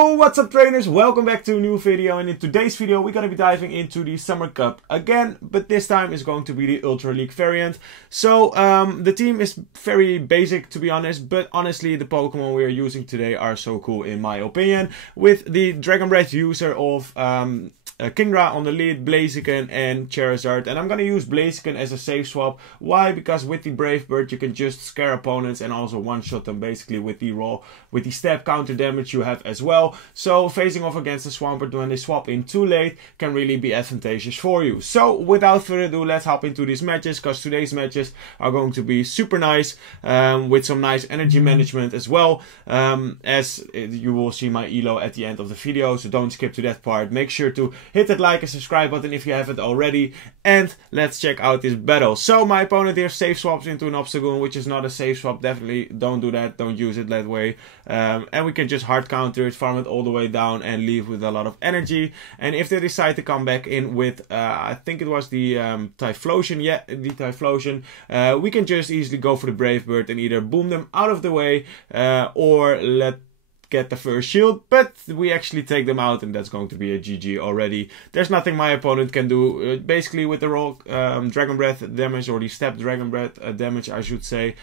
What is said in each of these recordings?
Yo, what's up trainers? Welcome back to a new video, and in today's video we're going to be diving into the Summer Cup again, but this time is going to be the Ultra League variant. So the team is very basic, to be honest, but honestly the Pokemon we are using today are so cool in my opinion, with the Dragon Breath user of KINGDRA on the lead, Blaziken and Charizard, and I'm gonna use Blaziken as a safe swap. Why? Because with the Brave Bird you can just scare opponents and also one-shot them basically with the stab counter damage you have as well. So facing off against the Swampert when they swap in too late can really be advantageous for you. So without further ado, let's hop into these matches, because today's matches are going to be super nice, with some nice energy management as well, as you will see my elo at the end of the video, so don't skip to that part. Make sure to hit that like and subscribe button if you haven't already, and let's check out this battle. So my opponent here safe swaps into an Obstagoon, which is not a safe swap. Definitely don't do that, don't use it that way. And we can just hard counter it, farm it all the way down and leave with a lot of energy. And if they decide to come back in with I think it was the Typhlosion, yeah, the Typhlosion, we can just easily go for the Brave Bird and either boom them out of the way or get the first shield, but we actually take them out, and that's going to be a GG already. There's nothing my opponent can do. Basically with the raw Dragon Breath damage, or the Step Dragon Breath damage I should say,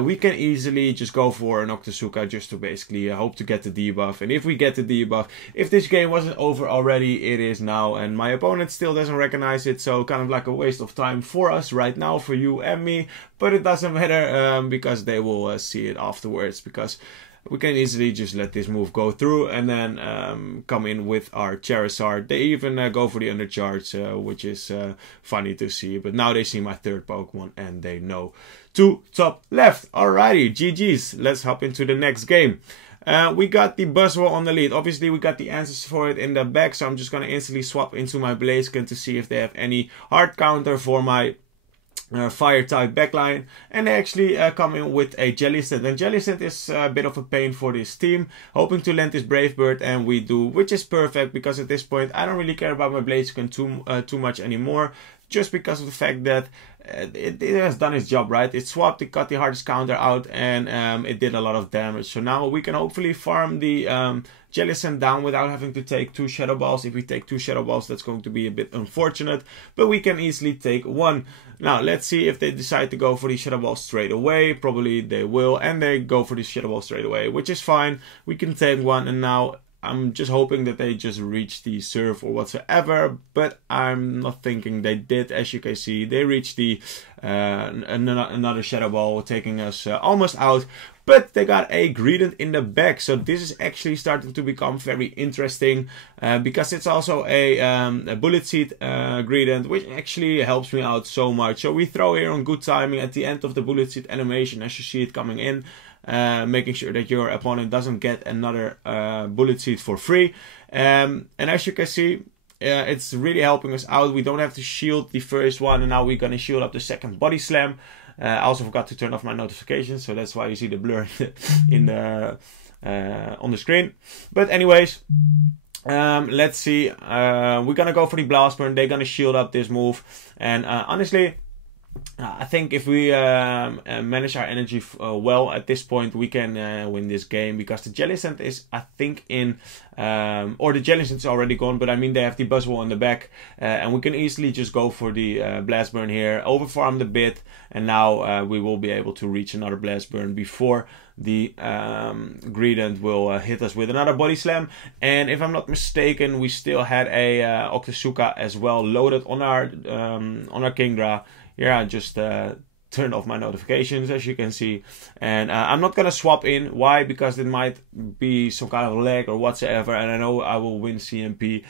we can easily just go for an Octazooka just to basically hope to get the debuff. And if we get the debuff, if this game wasn't over already, it is now, and my opponent still doesn't recognize it, so kind of like a waste of time for us right now, for you and me, but it doesn't matter because they will see it afterwards, because we can easily just let this move go through and then come in with our Charizard. They even go for the undercharge, which is funny to see. But now they see my third Pokemon and they know to top left. Alrighty, GG's. Let's hop into the next game. We got the Buzzwole on the lead. Obviously, we got the answers for it in the back, so I'm just going to instantly swap into my Blaziken to see if they have any hard counter for my fire type backline, and they actually come in with a Jellicent, and Jellicent is a bit of a pain for this team, hoping to land this Brave Bird, and we do, which is perfect, because at this point I don't really care about my Blaziken too much anymore, just because of the fact that it has done its job, right? It swapped, it got the hardest counter out, and it did a lot of damage. So now we can hopefully farm the Jellicent down without having to take 2 Shadow Balls. If we take 2 Shadow Balls, that's going to be a bit unfortunate, but we can easily take 1. Now let's see if they decide to go for the Shadow Ball straight away. Probably they will, and they go for the Shadow Ball straight away, which is fine. We can take 1, and now I'm just hoping that they just reach the surf or whatsoever, but I'm not thinking they did. As you can see, they reached the another Shadow Ball, taking us almost out. But they got a Greedent in the back, so this is actually starting to become very interesting, because it's also a Bullet Seed Greedent, which actually helps me out so much. So we throw here on good timing at the end of the Bullet Seed animation, as you see it coming in, making sure that your opponent doesn't get another Bullet Seed for free. And as you can see, it's really helping us out. We don't have to shield the first one, and now we're gonna shield up the second Body Slam. I also forgot to turn off my notifications, so that's why you see the blur in the on the screen. But anyways, let's see. We're gonna go for the Blast Burn. They're gonna shield up this move, and honestly, I think if we manage our energy well at this point, we can win this game, because the Jellicent is, I think, in or the Jellicent is already gone, but I mean they have the Buzzwole in the back, and we can easily just go for the Blast Burn here, overfarm the bit, and now we will be able to reach another Blast Burn before the Greedent will hit us with another Body Slam. And if I'm not mistaken, we still had a Octazooka as well loaded on our KINGDRA. Yeah, I just turned off my notifications, as you can see, and I'm not gonna swap in. Why? Because it might be some kind of lag or whatsoever, and I know I will win CMP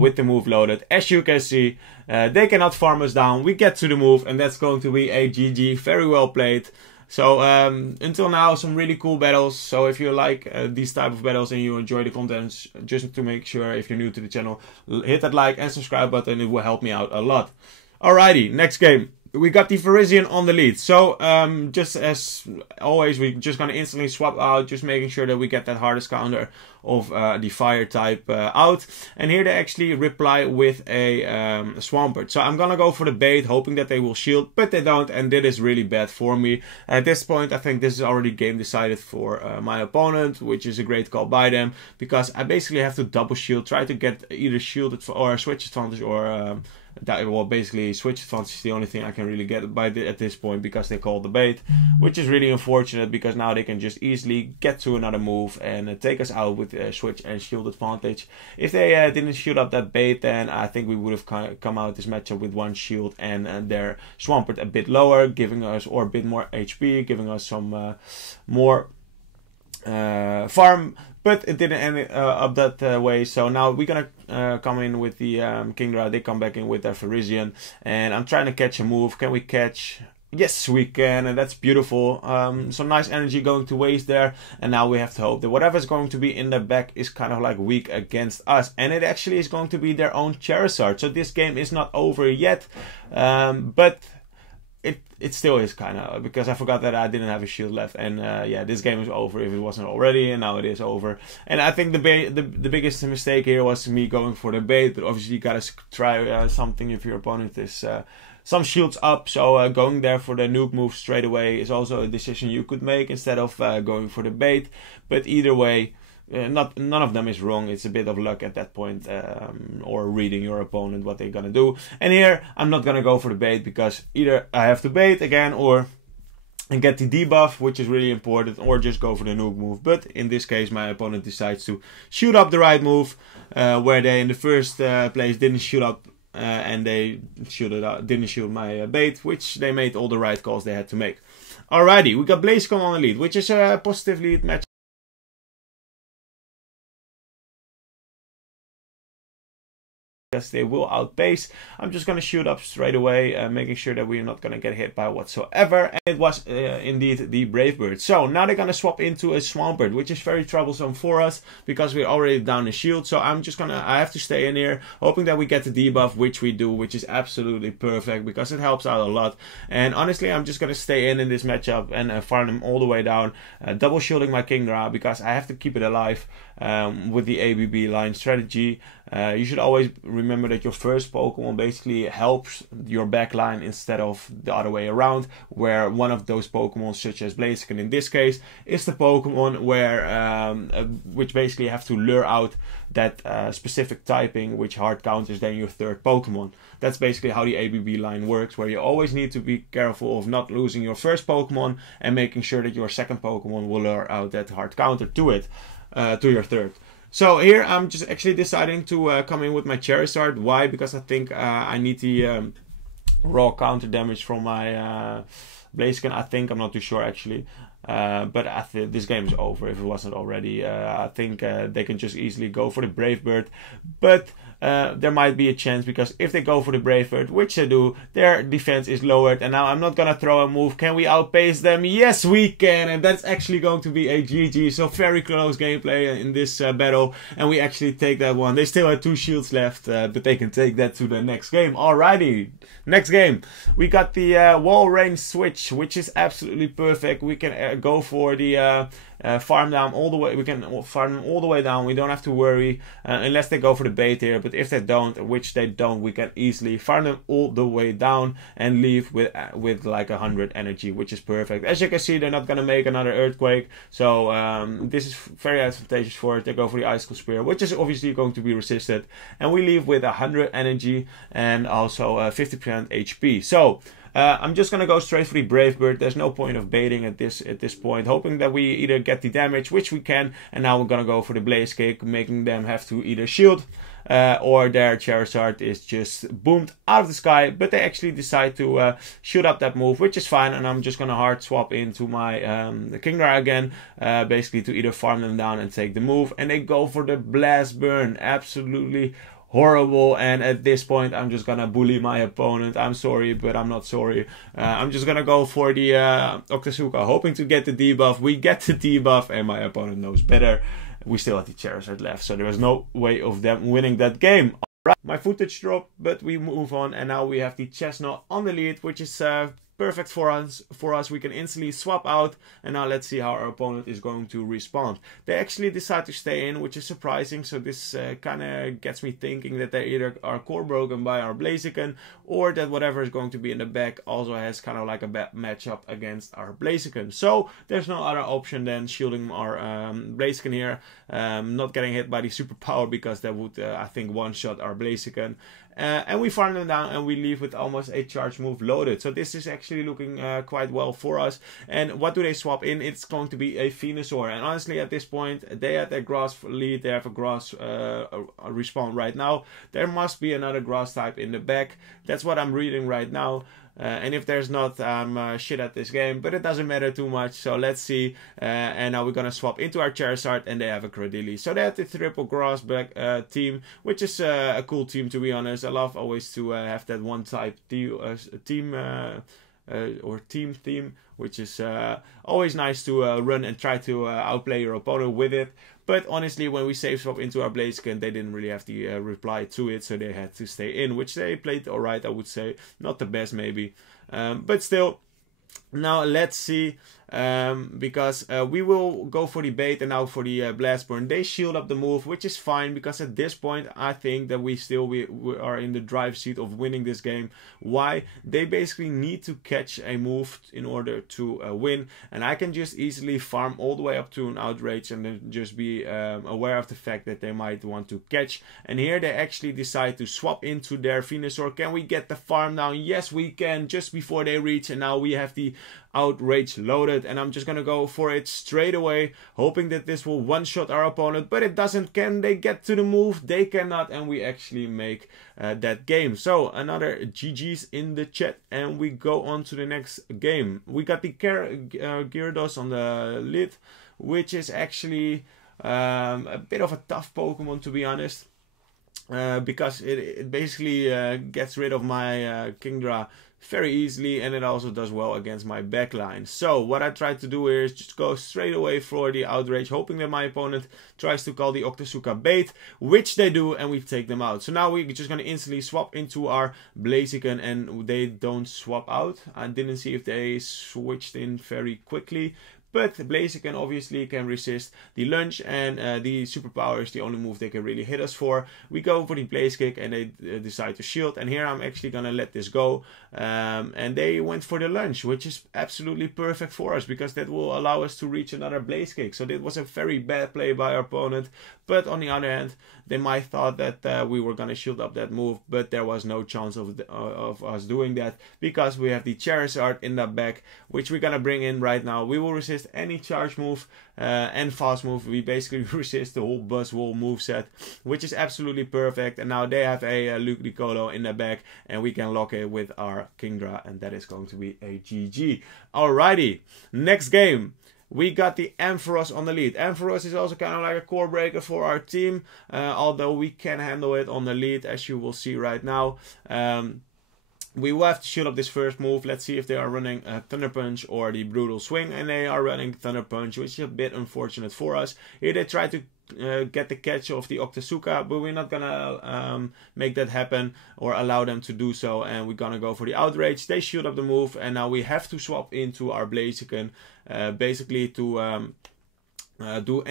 with the move loaded. As you can see, they cannot farm us down. We get to the move, and that's going to be a GG. Very well played. So until now, some really cool battles. So if you like these type of battles and you enjoy the content, just to make sure, if you're new to the channel, hit that like and subscribe button. It will help me out a lot. Alrighty, next game. we got the Parisian on the lead. So, just as always, we're just going to instantly swap out, just making sure that we get that hardest counter of the fire type out. And here they actually reply with a Swampert. So I'm going to go for the bait, hoping that they will shield, but they don't, and that is really bad for me. At this point, I think this is already game decided for my opponent, which is a great call by them, because I basically have to double shield, try to get either shielded or switch advantage or... well, basically switch advantage is the only thing I can really get by at this point, because they called the bait, which is really unfortunate, because now they can just easily get to another move and take us out with switch and shield advantage. If they didn't shoot up that bait, then I think we would have come out this matchup with one shield and their Swampert a bit lower, giving us, or a bit more HP, giving us some more farm. But it didn't end up that way, so now we're gonna come in with the KINGDRA. They come back in with their Parisian, and I'm trying to catch a move. Can we catch? Yes, we can, and that's beautiful. Some nice energy going to waste there, and now we have to hope that whatever's going to be in the back is kind of like weak against us, and it actually is going to be their own CHARIZARD. So this game is not over yet, but it still is kind of, because I forgot that I didn't have a shield left, and yeah, this game is over if it wasn't already, and now it is over. And I think the biggest mistake here was me going for the bait, but obviously you gotta try something if your opponent is some shields up, so going there for the nuke move straight away is also a decision you could make instead of going for the bait. But either way, none of them is wrong. It's a bit of luck at that point, or reading your opponent what they're gonna do. And here I'm not gonna go for the bait, because either I have to bait again and get the debuff, which is really important, or just go for the nuke move. But in this case, my opponent decides to shoot up the right move, where they in the first place didn't shoot up, and they didn't shoot my bait, which they made all the right calls they had to make. Alrighty, we got Blaziken on the lead, which is a positive lead match. Yes, they will outpace. I'm just going to shoot up straight away, making sure that we're not going to get hit by whatsoever. And it was indeed the Brave Bird. So now they're going to swap into a Swampert, which is very troublesome for us, because we're already down the shield. So I'm just I have to stay in here, hoping that we get the debuff, which we do, which is absolutely perfect, because it helps out a lot. And honestly, I'm just going to stay in this matchup and farm them all the way down, double shielding my KINGDRA, because I have to keep it alive with the ABB line strategy. You should always remember that your first Pokemon basically helps your backline instead of the other way around, where one of those Pokemon, such as Blaziken in this case, is the Pokemon where which basically have to lure out that specific typing, which hard counters then your third Pokemon. That's basically how the ABB line works, where you always need to be careful of not losing your first Pokemon and making sure that your second Pokemon will lure out that hard counter to it, to your third. So here I'm just actually deciding to come in with my CHARIZARD. Why? Because I think I need the raw counter damage from my Blaziken. I think, I'm not too sure actually. But I think this game is over if it wasn't already. I think they can just easily go for the Brave Bird. But there might be a chance, because if they go for the Brave Bird, which they do, their defense is lowered. And now I'm not gonna throw a move. Can we outpace them? Yes, we can. And that's actually going to be a GG. So very close gameplay in this battle. And we actually take that one. They still had 2 shields left, but they can take that to the next game. Alrighty, next game. We got the wall range switch, which is absolutely perfect. We can go for the farm down all the way. We can farm them all the way down. We don't have to worry unless they go for the bait here. But if they don't, which they don't, we can easily farm them all the way down and leave with like 100 energy, which is perfect. As you can see, they're not gonna make another earthquake, so this is very advantageous for it. They go for the icicle spear, which is obviously going to be resisted, and we leave with 100 energy and also 50% HP. So I'm just gonna go straight for the Brave Bird. There's no point of baiting at this point, hoping that we either get the damage, which we can, and now we're gonna go for the Blaze Kick, making them have to either shield or their Charizard is just boomed out of the sky. But they actually decide to shoot up that move, which is fine, and I'm just gonna hard swap into my KINGDRA again, basically to either farm them down and take the move. And they go for the Blast Burn, absolutely horrible. And at this point I'm just gonna bully my opponent. I'm sorry, but I'm not sorry. I'm just gonna go for the Octazooka, hoping to get the debuff. We get the debuff, and my opponent knows better. We still had the Charizard left, so there was no way of them winning that game. Right, my footage dropped, but we move on, and now we have the chestnut on the lead, which is perfect for us. We can instantly swap out, and now let's see how our opponent is going to respond. They actually decide to stay in, which is surprising. So this kind of gets me thinking that they either are core broken by our Blaziken, or that whatever is going to be in the back also has kind of like a bad matchup against our Blaziken. So there's no other option than shielding our Blaziken here, not getting hit by the superpower, because that would I think one-shot our Blaziken. And we farm them down, and we leave with almost a charge move loaded. So this is actually looking quite well for us. And what do they swap in? It's going to be a Venusaur. And honestly, at this point, they had their grass lead. They have a grass respawn right now. There must be another grass type in the back. That's what I'm reading right now. And if there's not, I'm shit at this game, but it doesn't matter too much. So let's see. And now we're gonna swap into our Charizard, and they have a Cradily. So they have the triple grass back team, which is a cool team, to be honest. I love always to have that one type team theme, which is always nice to run and try to outplay your opponent with it. But honestly, when we save swap into our Blaziken, they didn't really have the reply to it, so they had to stay in, which they played alright, I would say. Not the best, maybe, but still. Now let's see, because we will go for the bait and now for the blast burn. They shield up the move, which is fine, because at this point I think that we are in the drive seat of winning this game. Why? They basically need to catch a move in order to win, and I can just easily farm all the way up to an outrage and then just be aware of the fact that they might want to catch. And here they actually decide to swap into their Venusaur. Can we get the farm down? Yes, we can, just before they reach, and now we have the outrage loaded, and I'm just gonna go for it straight away, hoping that this will one-shot our opponent, but it doesn't. Can they get to the move? They cannot, and we actually make that game. So another GG's in the chat, and we go on to the next game. We got the Gyarados on the lid, which is actually a bit of a tough Pokemon, to be honest. Because it basically gets rid of my KINGDRA very easily, and it also does well against my backline. So what I try to do here is just go straight away for the outrage, hoping that my opponent tries to call the Octazooka bait, which they do, and we take them out. So now we're just going to instantly swap into our Blaziken, and they don't swap out. I didn't see if they switched in very quickly. But Blaziken obviously can resist the lunge, and the superpower is the only move they can really hit us for. We go for the Blaze Kick, and they decide to shield. And here I'm actually going to let this go. And they went for the lunge, which is absolutely perfect for us, because that will allow us to reach another Blaze Kick. So that was a very bad play by our opponent. But on the other hand, they might thought that we were going to shield up that move, but there was no chance of us doing that, because we have the Charizard in the back, which we're going to bring in right now. We will resist any charge move and fast move. We basically resist the whole Buzzwole moveset, which is absolutely perfect. And now they have a Ludicolo in the back, and we can lock it with our KINGDRA, and that is going to be a GG. Alrighty, next game. We got the Ampharos on the lead. Ampharos is also kind of like a core breaker for our team, although we can handle it on the lead, as you will see right now. We will have to shield up this first move. Let's see if they are running Thunder Punch or the Brutal Swing, and they are running Thunder Punch, which is a bit unfortunate for us. Here they try to get the catch of the Octazooka, but we're not gonna make that happen or allow them to do so, and we're gonna go for the outrage. They shield up the move, and now we have to swap into our Blaziken, basically to do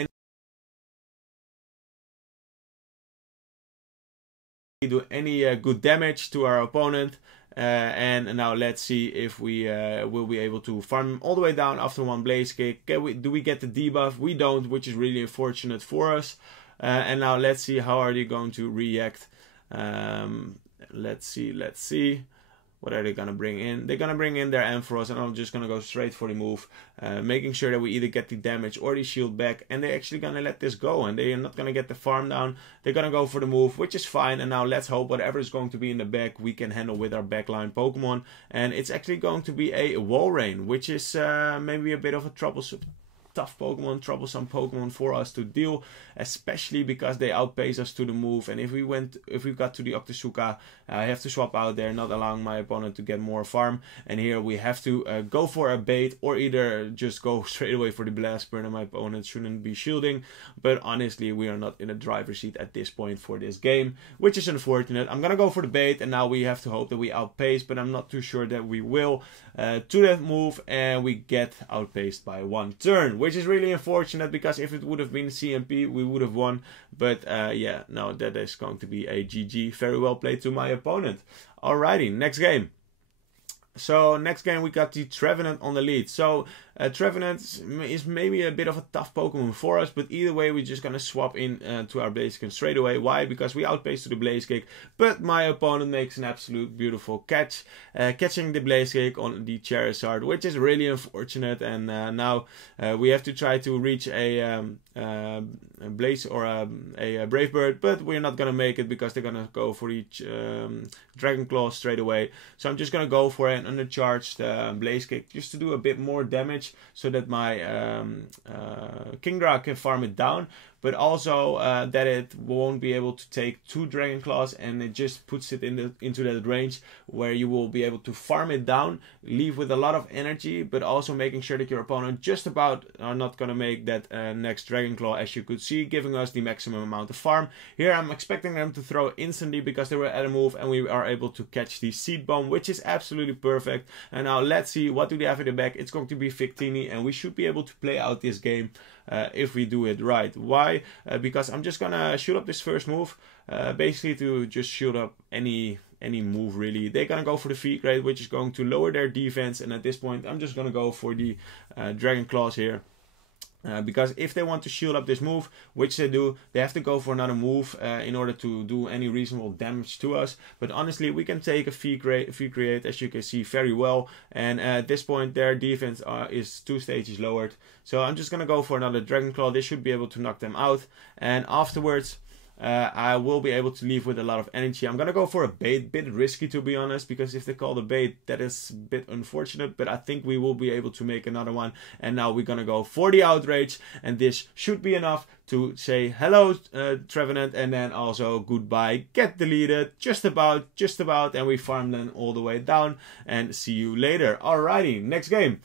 any good damage to our opponent. And now let's see if we will be able to farm all the way down after one Blaze Kick. Do we get the debuff? We don't, which is really unfortunate for us. And now let's see how are they going to react. Let's see. What are they going to bring in? They're going to bring in their Ampharos, and I'm just going to go straight for the move, making sure that we either get the damage or the shield back, and they're actually going to let this go, and they are not going to get the farm down. They're going to go for the move, which is fine, and now let's hope whatever is going to be in the back we can handle with our backline Pokemon, and it's actually going to be a Walrein, which is maybe a bit of a troublesome tough Pokemon, troublesome Pokemon for us to deal, especially because they outpace us to the move. And if we got to the Octazooka, I have to swap out there, not allowing my opponent to get more farm. And here we have to go for a bait, or either just go straight away for the Blast Burn, and my opponent shouldn't be shielding. But honestly, we are not in a driver's seat at this point for this game, which is unfortunate. I'm gonna go for the bait, and now we have to hope that we outpace, but I'm not too sure that we will to that move, and we get outpaced by 1 turn, which is really unfortunate, because if it would have been CMP, we would have won. But yeah, no, that is going to be a GG. Very well played to my opponent. Alrighty, next game. So next game we got the Trevenant on the lead. So Trevenant is maybe a bit of a tough Pokemon for us, but either way we're just gonna swap in to our Blaziken straight away. Why? Because we outpaced to the Blaziken, but my opponent makes an absolute beautiful catch, catching the Blaziken on the Charizard, which is really unfortunate. And now we have to try to reach a Blaze or a Brave Bird, but we're not gonna make it because they're gonna go for each Dragon Claw straight away. So I'm just gonna go for an undercharged Blaziken just to do a bit more damage, so that my KINGDRA can farm it down, but also that it won't be able to take 2 Dragon Claws, and it just puts it into that range where you will be able to farm it down, leave with a lot of energy, but also making sure that your opponent just about are not going to make that next Dragon Claw, as you could see, giving us the maximum amount of farm. Here I'm expecting them to throw instantly because they were at a move, and we are able to catch the Seed Bomb, which is absolutely perfect. And now let's see, what do they have in the back? It's going to be Victini, and we should be able to play out this game if we do it right. Why? Because I'm just gonna shoot up this first move, basically to just shoot up any move really. They're gonna go for the V-Grade, which is going to lower their defense, and at this point I'm just gonna go for the Dragon Claws here. Because if they want to shield up this move, which they do, they have to go for another move in order to do any reasonable damage to us. But honestly, we can take a V-Create, as you can see, very well. And at this point, their defense is 2 stages lowered. So I'm just going to go for another Dragon Claw. This should be able to knock them out. And afterwards, I will be able to leave with a lot of energy. I'm gonna go for a bait, bit risky to be honest, because if they call the bait, that is a bit unfortunate, but I think we will be able to make another one. And now we're gonna go for the Outrage, and this should be enough to say hello Trevenant, and then also goodbye, get deleted, just about, and we farm them all the way down, and see you later. Alrighty, next game.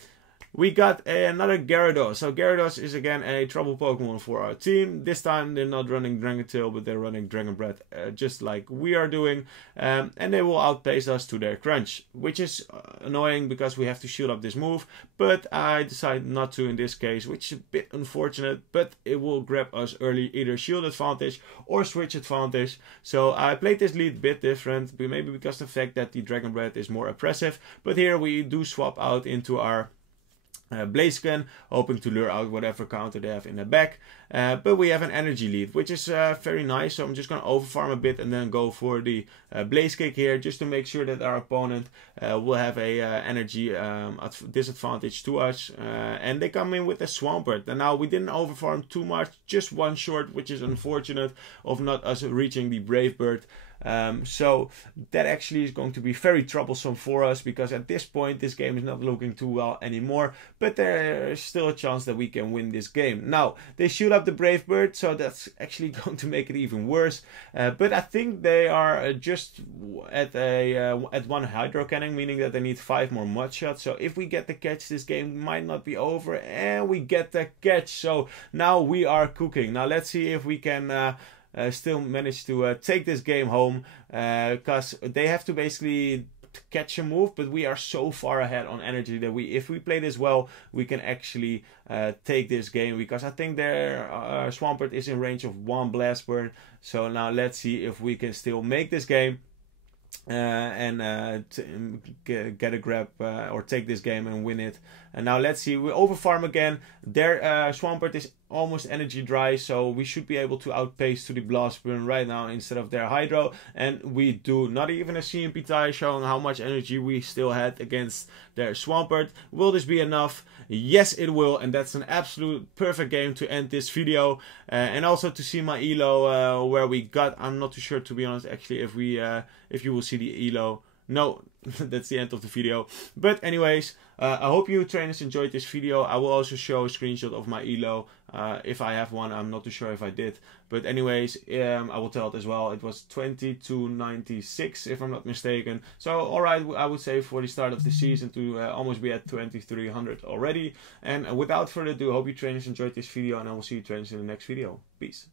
We got another Gyarados. So Gyarados is again a trouble Pokemon for our team. This time they're not running Dragon Tail, but they're running Dragon Breath, just like we are doing. And they will outpace us to their crunch, which is annoying because we have to shield up this move. But I decided not to in this case, which is a bit unfortunate. But it will grab us early, either shield advantage or switch advantage. So I played this lead a bit different, maybe because of the fact that the Dragon Breath is more oppressive. But here we do swap out into our Blaziken, hoping to lure out whatever counter they have in the back. But we have an energy lead, which is very nice. So I'm just going to overfarm a bit and then go for the Blaziken here, just to make sure that our opponent will have a energy disadvantage to us. And they come in with a Swampert. And now we didn't overfarm too much, just 1 short, which is unfortunate of not us reaching the Brave Bird. So that actually is going to be very troublesome for us, because at this point this game is not looking too well anymore, but there is still a chance that we can win this game. Now they shoot up the Brave Bird, so that's actually going to make it even worse, but I think they are just at 1 Hydro Cannon, meaning that they need 5 more Mud Shots. So if we get the catch, this game might not be over, and we get the catch. So now we are cooking. Now let's see if we can still manage to take this game home, because they have to basically catch a move, but we are so far ahead on energy that if we play this well, we can actually take this game, because I think their Swampert is in range of 1 Blast Burn. So now let's see if we can still make this game and get a grab or take this game and win it. And now let's see, we overfarm again. Their Swampert is almost energy dry, so we should be able to outpace to the Blast Burn right now instead of their Hydro. And we do. Not even a CMP tie showing how much energy we still had against their Swampert. Will this be enough? Yes, it will, and that's an absolute perfect game to end this video. And also to see my elo where we got. I'm not too sure, to be honest, actually, if you will see the elo. no, that's the end of the video. But anyways, I hope you trainers enjoyed this video. I will also show a screenshot of my elo if I have one. I'm not too sure if I did. But anyways, I will tell it as well. It was 2296 if I'm not mistaken. So alright, I would say for the start of the season to almost be at 2300 already. And without further ado, I hope you trainers enjoyed this video, and I will see you trainers in the next video. Peace.